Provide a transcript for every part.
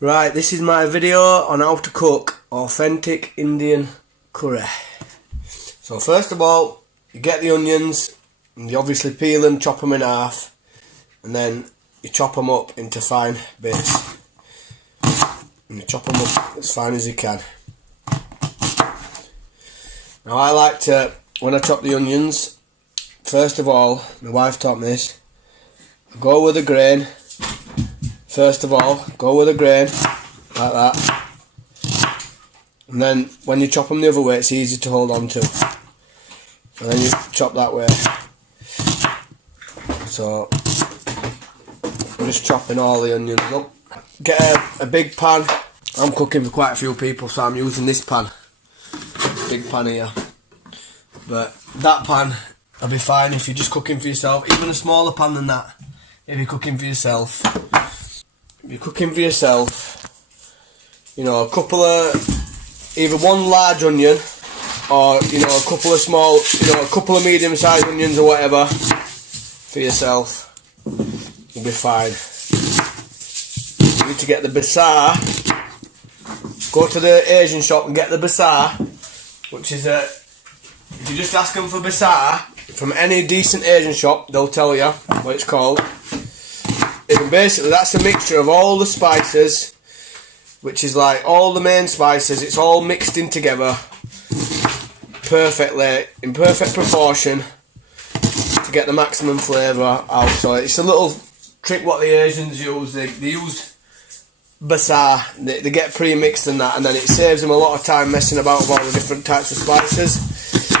Right, this is my video on how to cook authentic Indian curry. So first of all, you get the onions, and you obviously peel them, chop them in half, and then you chop them up into fine bits. And you chop them up as fine as you can. Now I like to, when I chop the onions, first of all, my wife taught me this, go with the grain. First of all, go with the grain, like that. And then when you chop them the other way, it's easy to hold on to. And then you chop that way. So, I'm just chopping all the onions up. Get a big pan. I'm cooking for quite a few people, so I'm using this pan. Big pan here. But that pan will be fine if you're just cooking for yourself. Even a smaller pan than that, if you're cooking for yourself. If you're cooking for yourself, you know, a couple of, either one large onion, or, you know, a couple of small, you know, a couple of medium-sized onions or whatever, for yourself, you'll be fine. You need to get the basar. Go to the Asian shop and get the basar, which is a, if you just ask them for basar, from any decent Asian shop, they'll tell you what it's called. And basically that's a mixture of all the spices, which is like all the main spices, it's all mixed in together perfectly, in perfect proportion, to get the maximum flavour out. So it's a little trick what the Asians use. They use basar, they get pre-mixed and that, and then it saves them a lot of time messing about with all the different types of spices.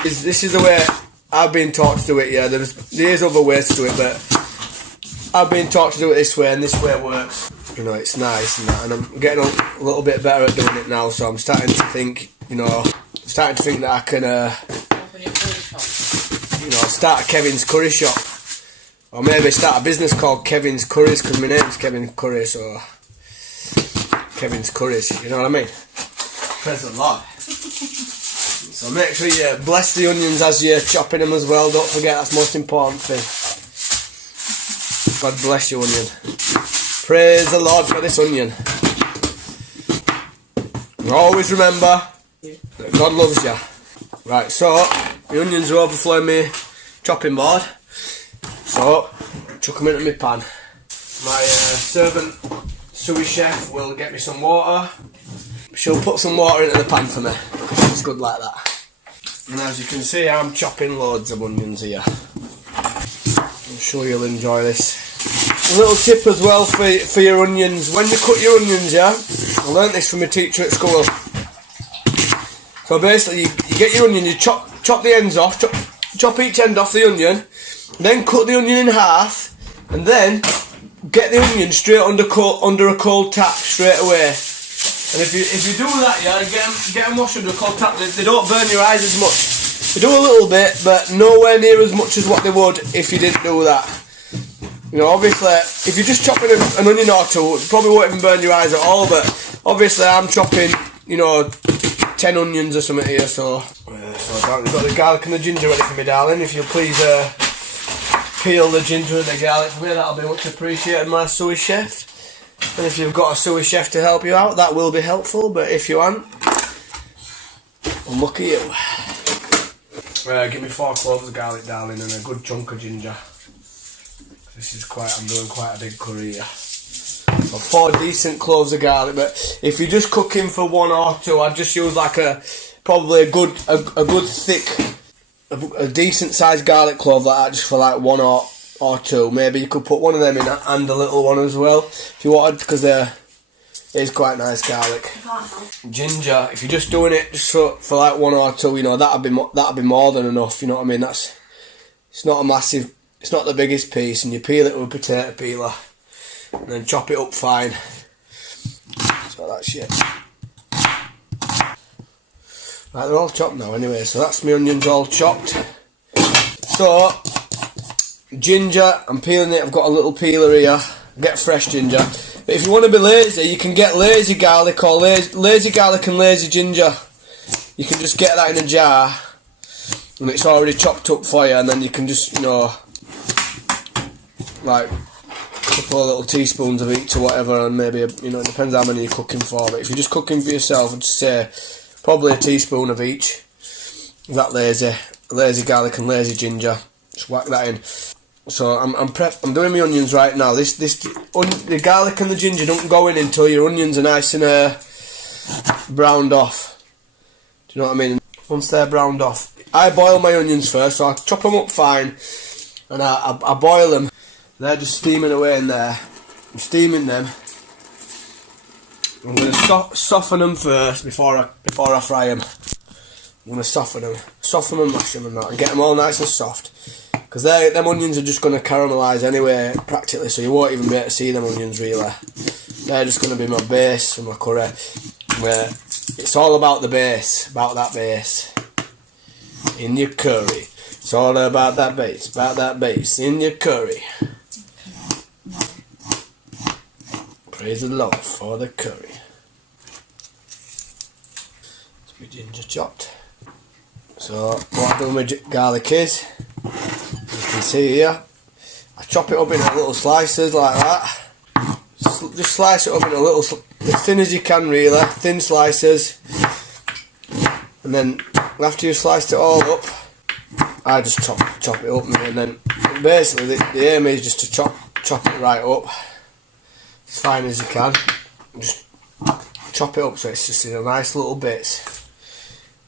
This is the way I've been taught to do it. Yeah, there's other ways to do it, but I've been taught to do it this way, and this way works. You know, it's nice and that, and I'm getting a little bit better at doing it now, so I'm starting to think, you know, that I can, you know, start a Kevin's Curry shop. Or maybe start a business called Kevin's Curries, because my name's Kevin Curry, so Kevin's Curries, you know what I mean? Praise the Lord. So make sure you bless the onions as you're chopping them as well, don't forget, that's the most important thing. God bless you, onion. Praise the Lord for this onion. And always remember that God loves you. Right, so the onions are overflowing my chopping board. So chuck them into my pan. My servant, sous chef, will get me some water. She'll put some water into the pan for me. It's good like that. And as you can see, I'm chopping loads of onions here. I'm sure you'll enjoy this. A little tip as well for your onions. When you cut your onions, yeah, I learnt this from a teacher at school. So basically, you get your onion, you chop the ends off, chop each end off the onion, then cut the onion in half, and then get the onion straight under a cold tap straight away. And if you do that, yeah, get them washed under a cold tap. They don't burn your eyes as much. They do a little bit, but nowhere near as much as what they would if you didn't do that. You know, obviously, if you're just chopping an onion or two, it probably won't even burn your eyes at all, but obviously I'm chopping, you know, 10 onions or something here, so I've got the garlic and the ginger ready for me, darling. If you'll please peel the ginger and the garlic for me, that'll be much appreciated, my sous chef. And if you've got a sous chef to help you out, that will be helpful, but if you aren't, well, look at you. Give me 4 cloves of garlic, darling, and a good chunk of ginger. I'm doing quite a big curry here. So 4 decent cloves of garlic, but if you're just cooking for 1 or 2, I'd just use like probably a good thick, a decent sized garlic clove like that, just for like 1 or 2. Maybe you could put one of them in and a little one as well, if you wanted, because it is quite nice garlic. Ginger, if you're just doing it just for like 1 or 2, you know, that'd be more than enough. You know what I mean? It's not a massive. It's not the biggest piece, and you peel it with a potato peeler and then chop it up fine. So that's it. Right, they're all chopped now anyway, so that's my onions all chopped. So, ginger, I'm peeling it, I've got a little peeler here. Get fresh ginger. But if you want to be lazy, you can get lazy garlic or lazy garlic and lazy ginger. You can just get that in a jar, and it's already chopped up for you, and then you can just, you know, like couple of little teaspoons of each or whatever, and maybe, you know, it depends how many you're cooking for, but if you're just cooking for yourself, I'd say probably a teaspoon of each. That lazy garlic and lazy ginger, just whack that in. So I'm doing my onions right now. The garlic and the ginger don't go in until your onions are nice and browned off. Do you know what I mean? Once they're browned off, I boil my onions first, so I chop them up fine, and I boil them. They're just steaming away in there. I'm steaming them. I'm going to soften them first before I fry them. I'm going to soften them and mash them and that, and get them all nice and soft. Because them onions are just going to caramelise anyway, practically, so you won't even be able to see them onions really. They're just going to be my base for my curry. Where it's all about the base, about that base in your curry. It's all about that base in your curry. Praise the Lord for the curry. It's my ginger chopped. So what I do with my garlic is, as you can see here, I chop it up into little slices like that. Just slice it up into little, as thin as you can really, thin slices. And then after you've sliced it all up, I just chop it up, and then basically the aim is just to chop it right up as fine as you can. Just chop it up so it's just in a nice little bits,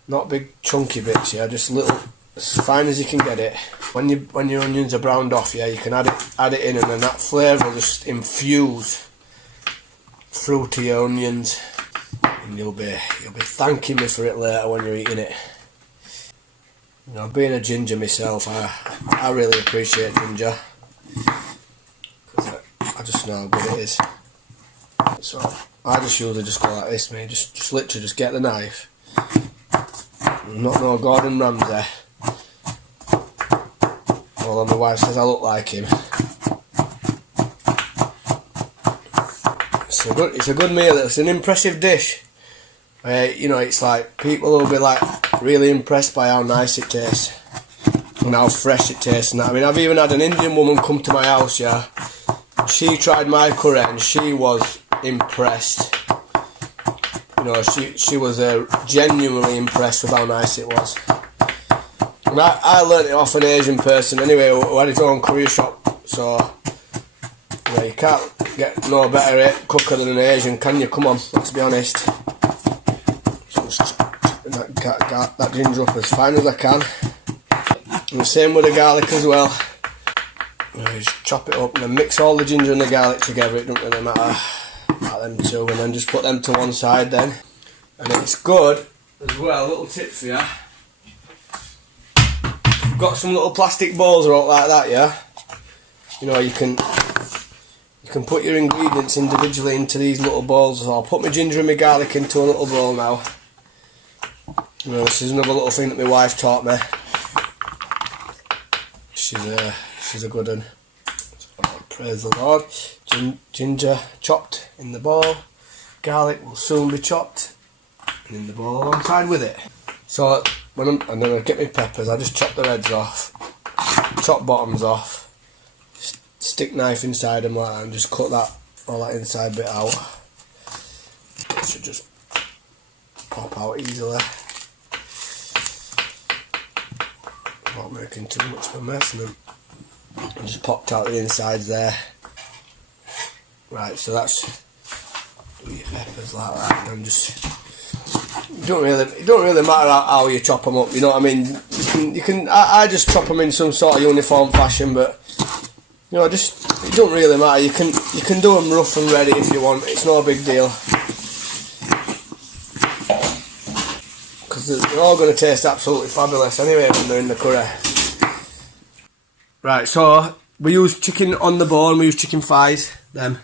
not big chunky bits, yeah, just little, as fine as you can get it. When your onions are browned off, yeah, you can add it in, and then that flavour will just infuse through to your onions, and you'll be thanking me for it later when you're eating it. You know, being a ginger myself, I really appreciate ginger, because I just know how good it is. So I just usually just go like this, mate. Just literally just get the knife. I'm not no Gordon Ramsay, although my wife says I look like him. It's a good meal. It's an impressive dish. You know, it's like people will be like really impressed by how nice it tastes and how fresh it tastes. And that. I mean, I've even had an Indian woman come to my house. Yeah, she tried my curry and she was impressed. You know, she was genuinely impressed with how nice it was. And I learnt it off an Asian person anyway, who had his own curry shop. So you know, you can't get no better cooker than an Asian, can you? Come on, let's be honest. So just that ginger up as fine as I can. And the same with the garlic as well. Just chop it up and then mix all the ginger and the garlic together. It doesn't really matter about them two, and then just put them to one side then. And it's good as well, a little tip for you. Got some little plastic bowls or like that, yeah? You know, you can put your ingredients individually into these little bowls. So I'll put my ginger and my garlic into a little bowl now. You know, this is another little thing that my wife taught me. She's a good one. So, praise the Lord. Ginger chopped in the bowl. Garlic will soon be chopped and in the bowl alongside with it. So and then I get my peppers. I just chop the heads off, chop bottoms off. Stick knife inside them like that and just cut all that inside bit out. It should just pop out easily. Not making too much of a mess, and then I just popped out the insides there. Right, so that's do your peppers like that, and just it don't really matter how you chop them up. You know what I mean? You can. I just chop them in some sort of uniform fashion, but. You know, it don't really matter. You can do them rough and ready if you want. It's no big deal, because they're all going to taste absolutely fabulous anyway when they're in the curry. Right, so we use chicken on the bone. We use chicken thighs. Them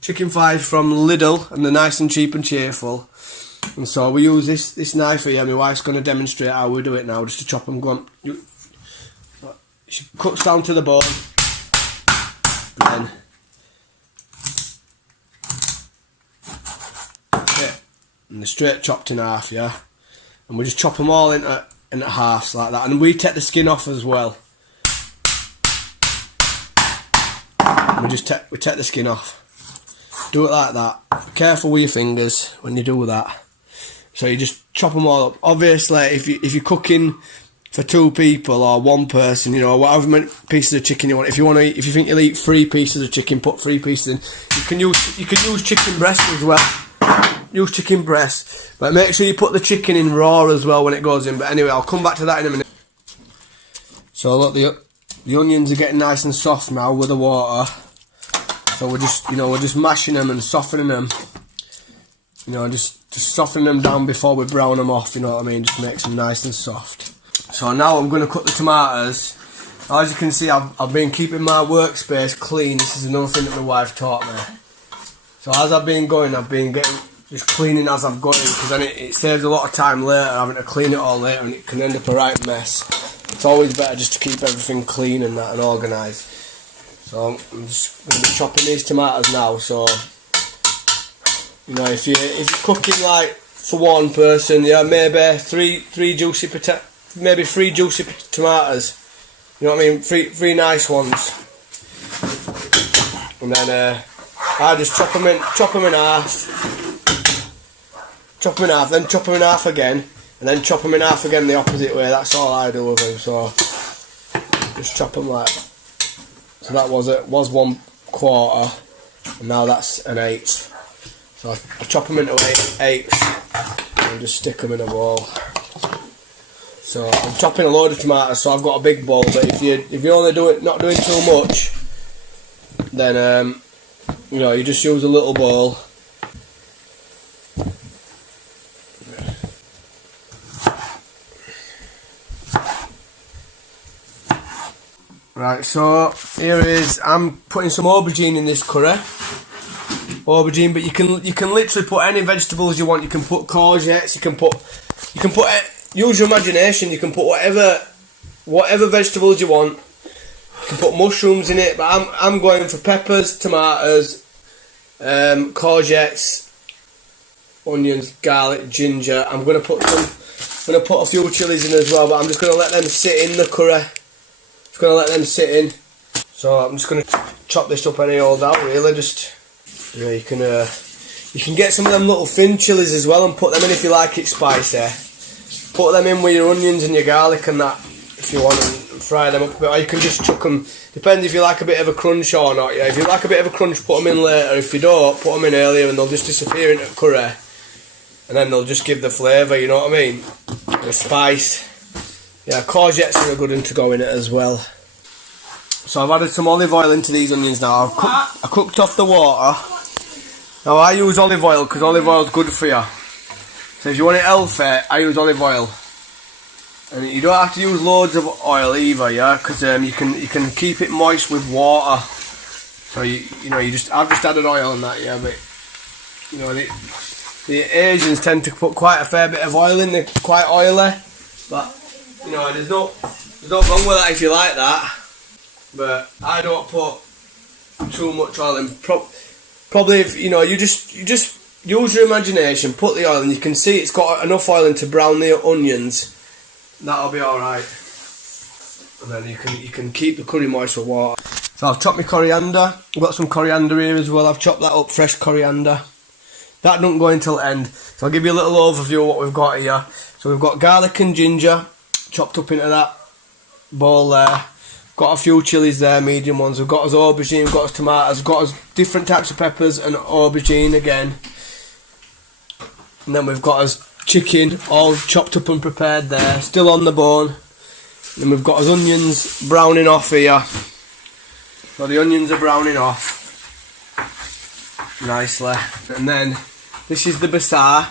chicken thighs from Lidl, and they're nice and cheap and cheerful. And so we use this knife here. My wife's going to demonstrate how we do it now, just to chop them. Go on. She cuts down to the bone. Then and they're straight chopped in half, yeah, and we just chop them all into halves like that, and we take the skin off as well. we take the skin off. Do it like that. Be careful with your fingers when you do that. So you just chop them all up. Obviously, if you're cooking for 2 people or 1 person, you know, whatever many pieces of chicken you want. If you think you'll eat 3 pieces of chicken, put 3 pieces in. You can use chicken breast as well. Use chicken breast, but make sure you put the chicken in raw as well when it goes in. But anyway, I'll come back to that in a minute. So look, the onions are getting nice and soft now with the water. So we're just mashing them and softening them. You know, just softening them down before we brown them off. You know what I mean? Just makes them nice and soft. So now I'm going to cut the tomatoes. As you can see, I've been keeping my workspace clean. This is another thing that my wife taught me. So as I've been going, I've been just cleaning as I'm going, because then it saves a lot of time later having to clean it all later, and it can end up a right mess. It's always better just to keep everything clean and that and organised. So I'm just going to be chopping these tomatoes now. So you know, if you're cooking like for 1 person, yeah, maybe three juicy tomatoes. You know what I mean? Three nice ones. And then I just chop them in half. Chop them in half, then chop them in half again, and then chop them in half again the opposite way. That's all I do with them. So just chop them like. So that was 1/4, and now that's an 1/8. So I chop them into 8/8 and just stick them in a bowl. So I'm chopping a load of tomatoes, so I've got a big bowl. But if you're only not doing too much, then you know, you just use a little bowl. Right, so I'm putting some aubergine in this curry. Aubergine, but you can literally put any vegetables you want. You can put courgettes. You can put use your imagination. You can put whatever vegetables you want. You can put mushrooms in it, but I'm going for peppers, tomatoes, courgettes, onions, garlic, ginger. I'm gonna put a few chilies in as well, but I'm just gonna let them sit in the curry. Just gonna let them sit in. So I'm just gonna chop this up any old out, really. Just, you know, you can get some of them little thin chilies as well and put them in if you like it spicy. Put them in with your onions and your garlic and that if you want, and fry them up a bit. Or you can just chuck them. Depends if you like a bit of a crunch or not. Yeah, if you like a bit of a crunch, put them in later. If you don't, put them in earlier, and they'll just disappear into curry, and then they'll just give the flavour. You know what I mean? The spice. Yeah, courgettes are a good one to go in it as well. So I've added some olive oil into these onions now. I cooked off the water. Now I use olive oil because olive oil is good for you. So if you want it healthy, I use olive oil. And you don't have to use loads of oil either, yeah, because you can keep it moist with water. So I've just added oil on that, yeah, but you know the Asians tend to put quite a fair bit of oil in. They're quite oily, but you know there's no wrong with that if you like that. But I don't put too much oil in. Probably if you just use your imagination, put the oil in. You can see it's got enough oil in to brown the onions. That'll be alright. And then you can keep the curry moist with water. So I've chopped my coriander. I've got some coriander here as well. I've chopped that up, fresh coriander. That don't go until the end. So I'll give you a little overview of what we've got here. So we've got garlic and ginger chopped up into that bowl there. Got a few chilies there, medium ones. We've got us aubergine, we've got us tomatoes, we've got us different types of peppers and aubergine again. And then we've got us chicken all chopped up and prepared there, still on the bone. Then we've got us onions browning off here. So the onions are browning off nicely. And then this is the basar.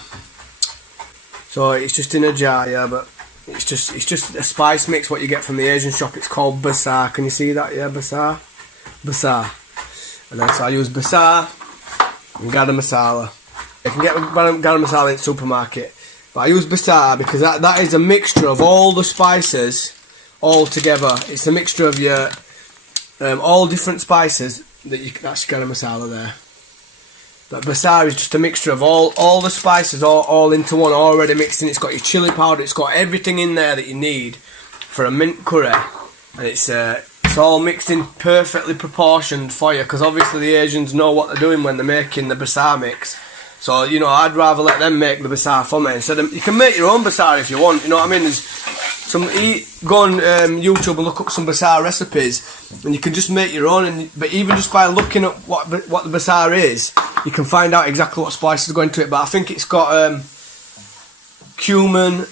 So it's just in a jar, yeah, but it's just a spice mix what you get from the Asian shop. It's called basar. Can you see that? Yeah, basar. And then so I use basar and garam masala. You can get garam masala in the supermarket, but I use basar because that is a mixture of all the spices all together. It's a mixture of your all different spices that's garam masala there. But basar is just a mixture of all the spices all into one, already mixed in. It's got your chili powder, it's got everything in there that you need for a mint curry, and it's It's all mixed in perfectly proportioned for you, because obviously the Asians know what they're doing when they're making the basar mix. So, you know, I'd rather let them make the basar for me. Instead of, you can make your own basar if you want, you know what I mean? There's some, go on YouTube and look up some basar recipes, and you can just make your own. But even just by looking at what the basar is, you can find out exactly what spices go into it. But I think it's got cumin,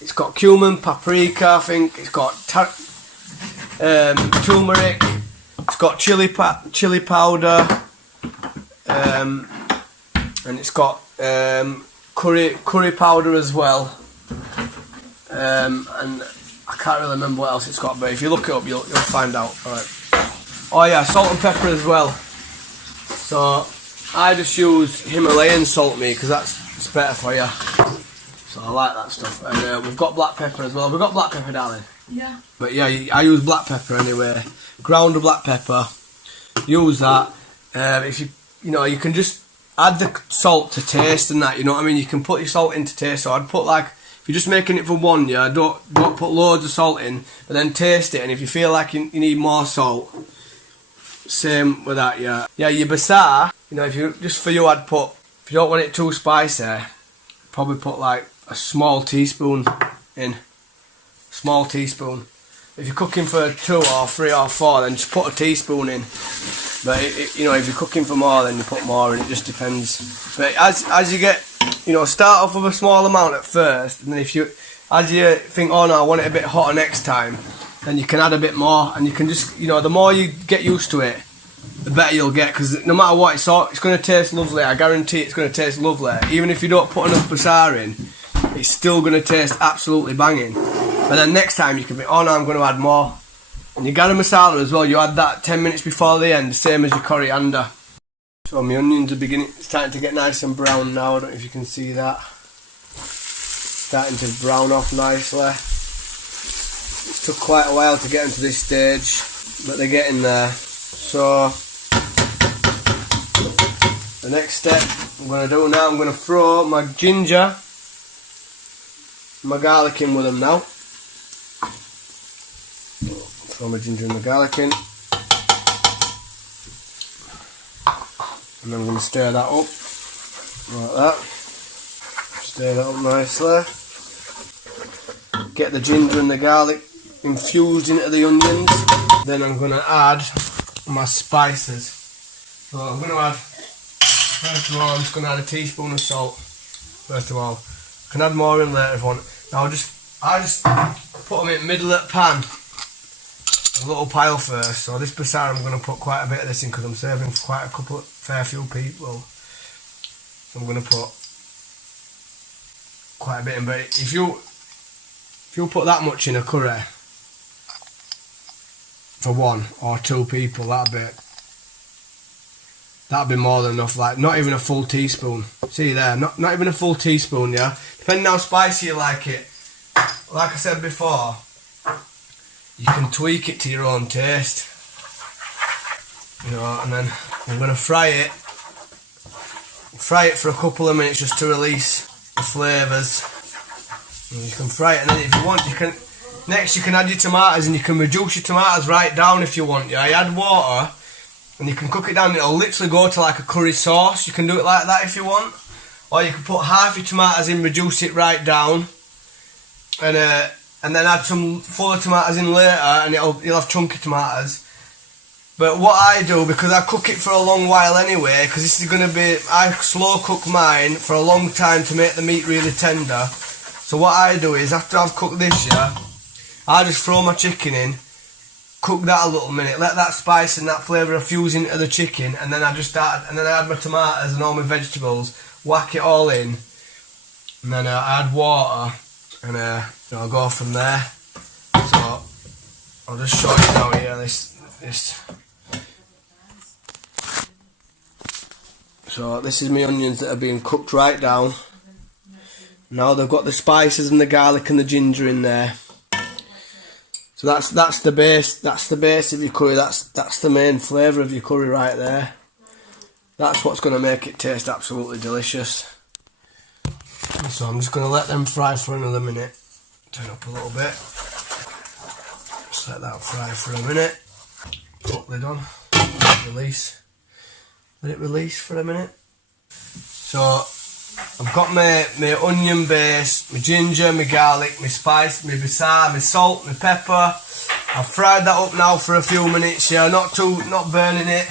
it's got cumin, paprika, I think. It's got turmeric. It's got chili powder, and it's got curry powder as well. And I can't really remember what else it's got, but if you look it up, you'll find out. All right. Oh yeah, salt and pepper as well. So I just use Himalayan salt meat because it's better for you. So I like that stuff. And we've got black pepper as well. We've got black pepper, darling. Yeah. But yeah, I use black pepper anyway. Ground black pepper. Use that. If you know, you can just add the salt to taste and that. You know what I mean? You can put your salt in to taste. So I'd put like, if you're just making it for one, yeah, don't put loads of salt in, but then taste it. And if you feel like you need more salt, same with that, yeah. Yeah, your basar. You know, if you just for you, I'd put. If you don't want it too spicy, probably put like a small teaspoon in. Small teaspoon. If you're cooking for 2 or 3 or 4, then just put a teaspoon in. But you know, if you're cooking for more, then you put more, and it just depends. But as you get, you know, start off with a small amount at first, and then as you think, oh no, I want it a bit hotter next time, then you can add a bit more, and you can just, you know, the more you get used to it, the better you'll get. Because no matter what, it's going to taste lovely. I guarantee it's going to taste lovely. Even if you don't put enough basar in, it's still going to taste absolutely banging. But then next time you can think, oh no, I'm going to add more. And your garam masala as well, you add that 10 minutes before the end, the same as your coriander. So my onions are starting to get nice and brown now. I don't know if you can see that. Starting to brown off nicely. It's took quite a while to get them to this stage, but they're getting there. So the next step I'm going to do now, I'm going to throw my ginger, my garlic in with them now. Throw my ginger and my garlic in, and then I'm going to stir that up like that. Stir that up nicely. Get the ginger and the garlic infused into the onions. Then I'm going to add my spices. So I'm going to add, first of all, I'm just going to add a teaspoon of salt. First of all, I can add more in later if I want. Now I just put them in the middle of the pan. A little pile first. So this basar, I'm going to put quite a bit of this in because I'm serving for quite a fair few people. So I'm going to put quite a bit in. But if you put that much in a curry for 1 or 2 people, that'd be more than enough. Like not even a full teaspoon. See there, not even a full teaspoon. Yeah, depending how spicy you like it. Like I said before, you can tweak it to your own taste, you know. And then I'm going to fry it for a couple of minutes just to release the flavours. And you can fry it, and then if you want, you can add your tomatoes, and you can reduce your tomatoes right down if you want. Yeah, you add water, and you can cook it down. It'll literally go to like a curry sauce. You can do it like that if you want, or you can put half your tomatoes in, reduce it right down, and then add some fuller tomatoes in later, and you'll have chunky tomatoes. But what I do, because I cook it for a long while anyway, because this is going to be, I slow cook mine for a long time to make the meat really tender. So what I do is, after I've cooked this, yeah, I just throw my chicken in, cook that a little minute, let that spice and that flavour fuse into the chicken, and then I add my tomatoes and all my vegetables, whack it all in, and then I add water, and I'll go from there. So I'll just show you now here. So this is my onions that are being cooked right down. Now they've got the spices and the garlic and the ginger in there. So that's the base. That's the base of your curry. That's the main flavour of your curry right there. That's what's going to make it taste absolutely delicious. So I'm just going to let them fry for another minute. Turn up a little bit. Just let that fry for a minute. Put lid on. Release. Let it release for a minute. So I've got my onion base, my ginger, my garlic, my spice, my basil, my salt, my pepper. I've fried that up now for a few minutes, yeah, not burning it.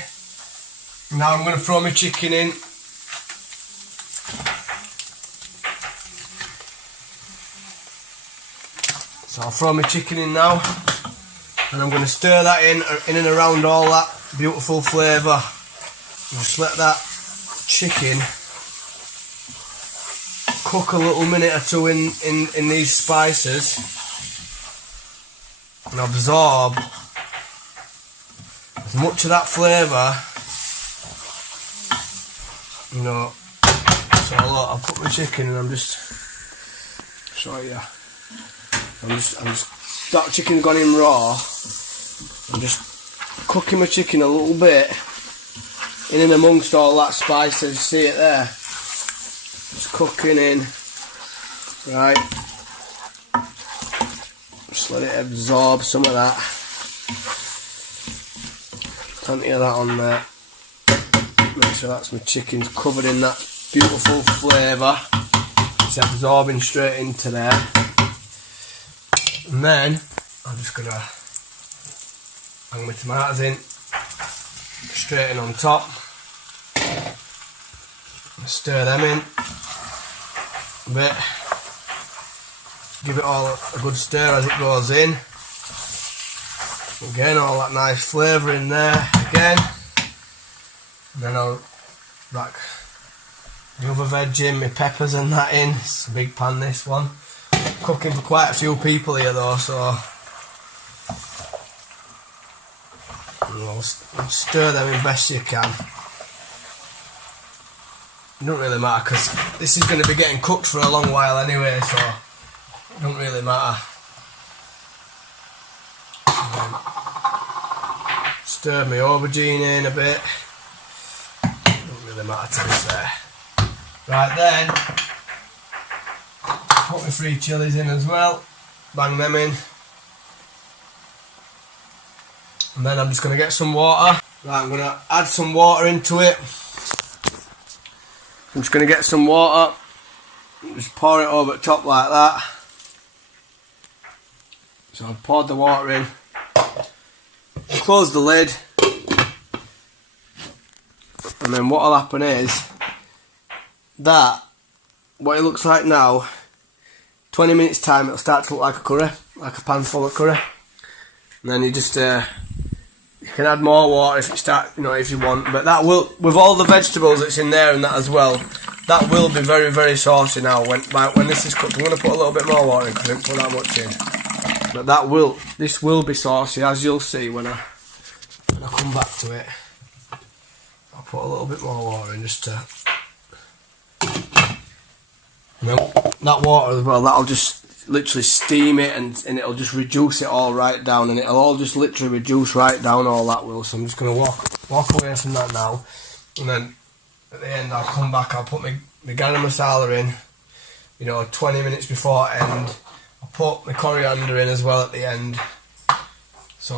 Now I'm going to throw my chicken in. So I'll throw my chicken in now, and I'm going to stir that in and around all that beautiful flavour. Just let that chicken cook a little minute or two in these spices and absorb as much of that flavour, you know. So look, I'll put my chicken and I'm just show you. I'm just that chicken's gone in raw. I'm just cooking my chicken a little bit in and amongst all that spices. See it there? Just cooking in, right? Just let it absorb some of that. Plenty of that on there. Make sure that's my chicken's covered in that beautiful flavour. It's absorbing straight into there. And then I'm just gonna hang my tomatoes in, straight in on top. Stir them in a bit. Give it all a good stir as it goes in. Again, all that nice flavour in there again. And then I'll rack the other veg in, my peppers and that in. It's a big pan, this one. Cooking for quite a few people here though, so I'll stir them in best you can. It don't really matter because this is going to be getting cooked for a long while anyway, so it don't really matter. Stir my aubergine in a bit. Don't really matter to be fair. Right then, put my 3 chilies in as well. Bang them in. And then I'm just going to get some water. Right, I'm going to add some water into it. I'm just going to get some water, just pour it over the top like that. So I've poured the water in, close the lid, and then what will happen is that, what it looks like now, 20 minutes time it'll start to look like a curry, like a pan full of curry. And then you just you can add more water if if you want, but that will, with all the vegetables that's in there and that as well, that will be very, very saucy now when this is cooked. I'm going to put a little bit more water in because I didn't put that much in, but this will be saucy, as you'll see when I come back to it. I'll put a little bit more water in just to, and then that water as well, that'll just literally steam it and it'll just reduce it all right down, and it'll all just literally reduce right down, all that will. So I'm just going to walk away from that now, and then at the end I'll come back, I'll put my garam masala in, 20 minutes before end. I'll put my coriander in as well at the end. So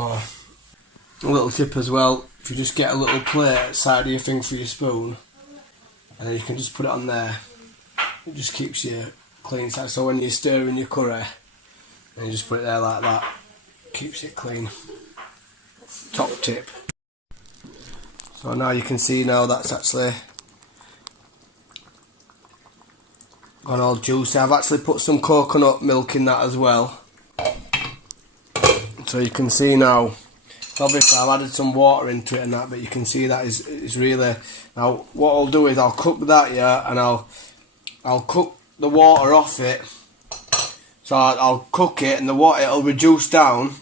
a little tip as well, if you just get a little plate at the side of your thing for your spoon, and then you can just put it on there, it just keeps you clean. So when you're stirring your curry, and you just put it there like that, keeps it clean. Top tip. So now you can see now that's actually gone all juicy. I've actually put some coconut milk in that as well. So you can see now, obviously I've added some water into it and that, but you can see that is really, now what I'll do is I'll cook that, yeah, and I'll cook the water off it. So I'll cook it and the water, it'll reduce down,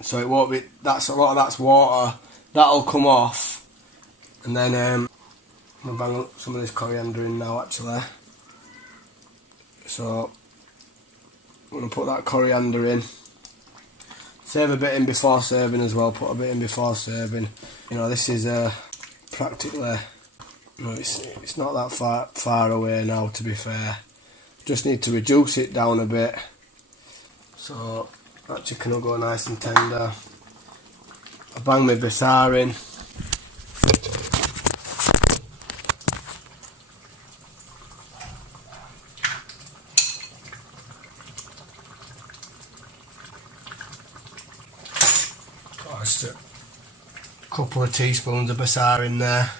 so it won't be, that's a lot of that's water, that'll come off. And then I'm going to bang some of this coriander in now actually. So I'm going to put that coriander in. Save a bit in before serving as well, put a bit in before serving. This is practically, it's not that far away now, to be fair. Just need to reduce it down a bit so that chicken will go nice and tender. I bang my basar in. Just a couple of teaspoons of basar in there,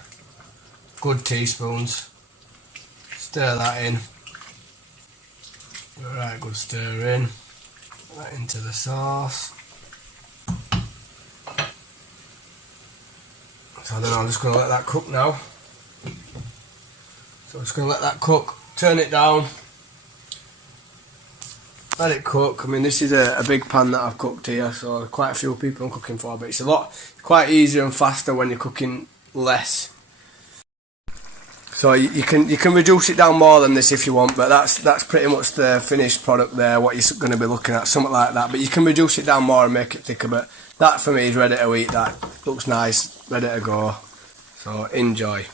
good teaspoons. Stir that in. Right, good stir in. Put that into the sauce. So then I'm just going to let that cook now. So I'm just going to let that cook, turn it down, let it cook. I mean, this is a big pan that I've cooked here, so quite a few people I'm cooking for, but it's quite easier and faster when you're cooking less. So you can reduce it down more than this if you want, but that's pretty much the finished product there, what you're going to be looking at, something like that. But you can reduce it down more and make it thicker, but that for me is ready to eat. That looks nice, ready to go. So enjoy.